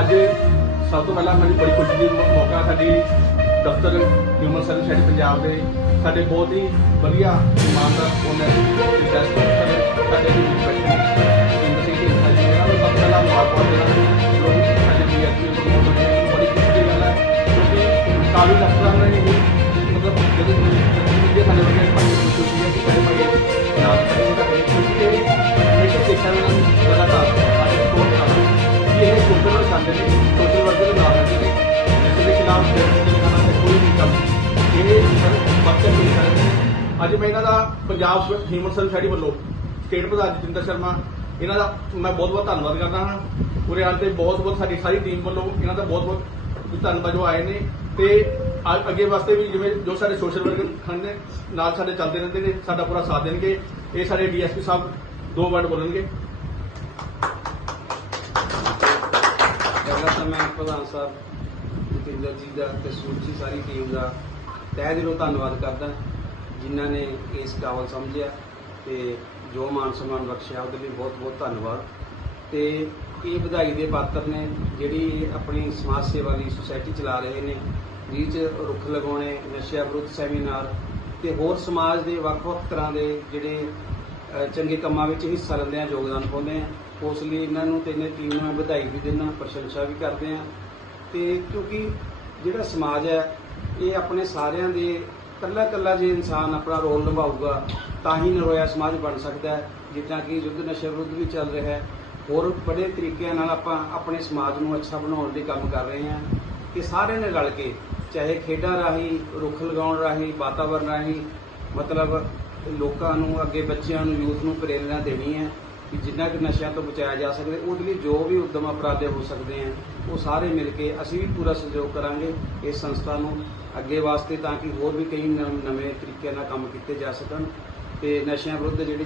ਅੱਜ ਸਭ ਤੋਂ ਪਹਿਲਾਂ ਮੈਨੂੰ ਬੜੀ ਖੁਸ਼ੀ ਦੀ ਮੌਕਾ ਸਾਡੀ ਦਫ਼ਤਰ ਹਿਊਮਨ ਸਰਵਿਸ ਸੋਸਾਇਟੀ ਪੰਜਾਬ ਦੇ ਸਾਡੇ ਬਹੁਤ ਹੀ ਵਧੀਆ ਇਮਾਨਦਾਰ ਓਨਰ ਜਸਟ ਸਾਡੇ ਸਾਡੇ ਦੀ ਰਿਸਪੈਕਟ ਇੰਦਰ ਸਿੰਘ ਜੀ ਸਾਡੇ ਸਭ ਤੋਂ ਪਹਿਲਾਂ ਮੁਬਾਰਕਬਾਦ ਦੇਣਾ ਜੋ ਸਾਡੇ ਡੀਐਸਪੀ ਨੂੰ। ਬੜੀ ਖੁਸ਼ੀ ਦੀ ਗੱਲ ਹੈ। ਕਿਉਂਕਿ ਸਾਰੇ ਅਫਸਰਾਂ ਨੇ ਮਤਲਬ ਜਦੋਂ ਜਿਹੜੇ ਸਾਡੇ ਵਰਗੇ ਅੱਜ ਮੈਂ ਇਹਨਾਂ ਦਾ ਪੰਜਾਬ ਹਿਊਮਨ ਸਰਵਿਸ ਸੋਸਾਇਟੀ ਵੱਲੋਂ ਸਟੇਟ ਪ੍ਰਧਾਨ ਜਤਿੰਦਰ ਸ਼ਰਮਾ, ਇਹਨਾਂ ਦਾ ਮੈਂ ਬਹੁਤ ਬਹੁਤ ਧੰਨਵਾਦ ਕਰਦਾ ਹਾਂ। ਪੂਰੇ ਆਣ ਤੇ ਬਹੁਤ ਬਹੁਤ ਸਾਡੀ ਸਾਰੀ ਟੀਮ ਵੱਲੋਂ ਇਹਨਾਂ ਦਾ ਬਹੁਤ ਬਹੁਤ ਧੰਨਵਾਦ ਜੋ ਆਏ ਨੇ ਤੇ ਅੱਗੇ ਵਾਸਤੇ ਵੀ ਜਿਵੇਂ ਜੋ ਸਾਡੇ ਸੋਸ਼ਲ ਵਰਕਰ ਹਨ ਨੇ, ਨਾਲ ਸਾਡੇ ਚੱਲਦੇ ਰਹਿੰਦੇ ਨੇ, ਸਾਡਾ ਪੂਰਾ ਸਾਥ ਦੇਣਗੇ। ਇਹ ਸਾਡੇ ਡੀਐਸਪੀ ਸਾਹਿਬ ਦੋ ਵਰਡ ਬੋਲਣਗੇ। ਪਹਿਲਾਂ ਤਾਂ ਮੈਂ ਪ੍ਰਧਾਨ ਸਾਹਿਬ ਜਤਿੰਦਰ ਜੀ ਦਾ ਤੇ ਸੂਚੀ ਸਾਰੀ ਟੀਮ ਦਾ ਤਹਿ ਦਿਲੋਂ ਧੰਨਵਾਦ ਕਰਦਾ। ਜਿਨ੍ਹਾਂ ਨੇ ਇਸ ਕਾਬਲ ਸਮਝਿਆ ਤੇ ਜੋ ਮਾਨ ਸਨਮਾਨ ਬਖਸ਼ਿਆ, ਉਹਦੇ ਲਈ ਬਹੁਤ ਬਹੁਤ ਧੰਨਵਾਦ। ਤੇ ਇਹ ਵਧਾਈ ਦੇ ਪਾਤਰ ਨੇ ਜਿਹੜੀ ਆਪਣੀ ਸਮਾਜ ਸੇਵਾ ਦੀ ਸੁਸਾਇਟੀ ਚਲਾ ਰਹੇ ਨੇ ਜਿਹ 'ਚ ਰੁੱਖ ਲਗਾਉਣੇ, ਨਸ਼ਿਆਂ ਵਿਰੁੱਧ ਸੈਮੀਨਾਰ ਤੇ ਹੋਰ ਸਮਾਜ ਦੇ ਵੱਖ-ਵੱਖ ਤਰ੍ਹਾਂ ਦੇ ਜਿਹੜੇ ਚੰਗੇ ਕੰਮਾਂ ਵਿੱਚ ਹਿੱਸਾ ਲੈਂਦੇ ਆ, ਯੋਗਦਾਨ ਪਾਉਂਦੇ ਆ, ਉਸ ਲਈ ਇਹਨਾਂ ਨੂੰ ਤੇ ਇਹਨਾਂ ਟੀਮ ਨੂੰ ਮੈਂ ਵਧਾਈ ਵੀ ਦਿੰਦਾ ਪ੍ਰਸ਼ੰਸਾ ਵੀ ਕਰਦੇ ਆ। ਤੇ ਕਿਉਂਕਿ ਜਿਹੜਾ ਸਮਾਜ ਹੈ, ਇਹ ਆਪਣੇ ਸਾਰਿਆਂ ਦੇ ਕੱਲਾ ਕੱਲਾ ਜੇ ਇਨਸਾਨ ਆਪਣਾ ਰੋਲ ਨਿਭਾਊਗਾ, ਤਾਂ ਹੀ ਨਰੋਇਆ ਸਮਾਜ ਬਣ ਸਕਦਾ ਹੈ, ਜਿੱਦਾਂ ਕਿ ਯੁੱਧ ਨਸ਼ੇ ਵਿਰੁੱਧ ਵੀ ਚੱਲ ਰਿਹਾ ਹੈ। ਹੋਰ ਬੜੇ ਤਰੀਕਿਆਂ ਨਾਲ ਆਪਾਂ ਆਪਣੇ ਸਮਾਜ ਨੂੰ ਅੱਛਾ ਬਣਾਉਣ ਲਈ ਕੰਮ ਕਰ ਰਹੇ ਹਾਂ ਕਿ ਸਾਰਿਆਂ ਨੇ ਰਲ ਕੇ, ਚਾਹੇ ਖੇਡਾਂ ਰਾਹੀਂ, ਰੁੱਖ ਲਗਾਉਣ ਰਾਹੀਂ ਵਾਤਾਵਰਣ ਰਾਹੀਂ, ਮਤਲਬ ਲੋਕਾਂ ਨੂੰ, ਅੱਗੇ ਬੱਚਿਆਂ ਨੂੰ, ਯੂਥ ਨੂੰ ਪ੍ਰੇਰਣਾ ਦੇਣੀ ਹੈ। ਕਿ ਜਿੰਨਾ ਕਿ ਨਸ਼ਿਆਂ ਤੋਂ ਬਚਾਇਆ ਜਾ ਸਕਦਾ ਉਹਦੇ ਲਈ ਜੋ ਵੀ ਉਦਮ ਅਪਰਾਧੇ ਹੋ ਸਕਦੇ ਆ, ਉਹ ਸਾਰੇ ਮਿਲ ਕੇ ਅਸੀਂ ਵੀ ਪੂਰਾ ਸਹਿਯੋਗ ਕਰਾਂਗੇ ਇਸ ਸੰਸਥਾ ਨੂੰ ਅੱਗੇ ਵਾਸਤੇ ਤਾਂ ਕਿ ਹੋਰ ਵੀ ਕਈ ਨਵੇਂ ਤਰੀਕਿਆਂ ਨਾਲ ਕੰਮ ਕੀਤੇ ਜਾ ਸਕਣ ਤੇ ਨਸ਼ਿਆਂ ਵਿਰੁੱਧ ਜਿਹੜੀ